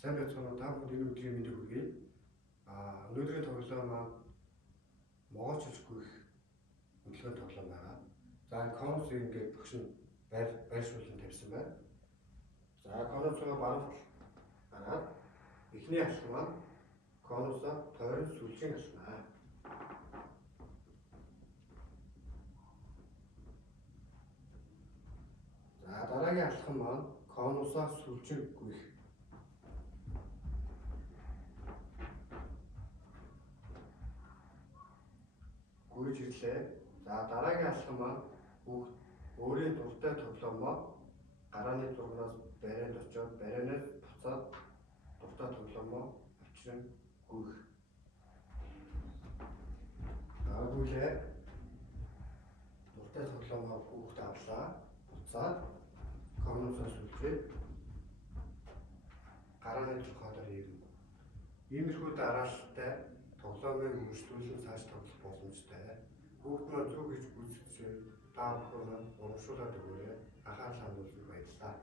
Сайн байцгаана уу? Та бүхэнд энэ өдрийн мэндийг хүргэе. Өнөөдрийн тоглоом маань Монголчилж гүйх хөдөлгөөний тоглоом байна. За конус ингээд багш нь байршуулан тавьсан байна. За конусоо баруун хараад эхний алхам маань конусоо тойрон сүлжин алхнаа. За дараагийн алхам маань конусоо сүлжин гүйх. Гүйж ирлээ. За дараагийн алхам маань хүүхд өөрийн дуртай тоглоомоо гарааны зургаас барайнд очоод барайнаас буцаад дуртай тоглоомоо авчран гүйх. Гүйхээ дуртай тоглоомоо хүүхд авлаа. Буцаад конусоо сүлжээд гарааны зургаар ирнэ. Иймэрхүү дараалалтай тоглоомыг үргэлжлүүлэн цааш тоглох боломжтой. Хүүхд маань зөв гэж гүйцэтгэж та бүхэн урамшуулаад өгөөрэй. Анхаарал хандуулсан баярлалаа.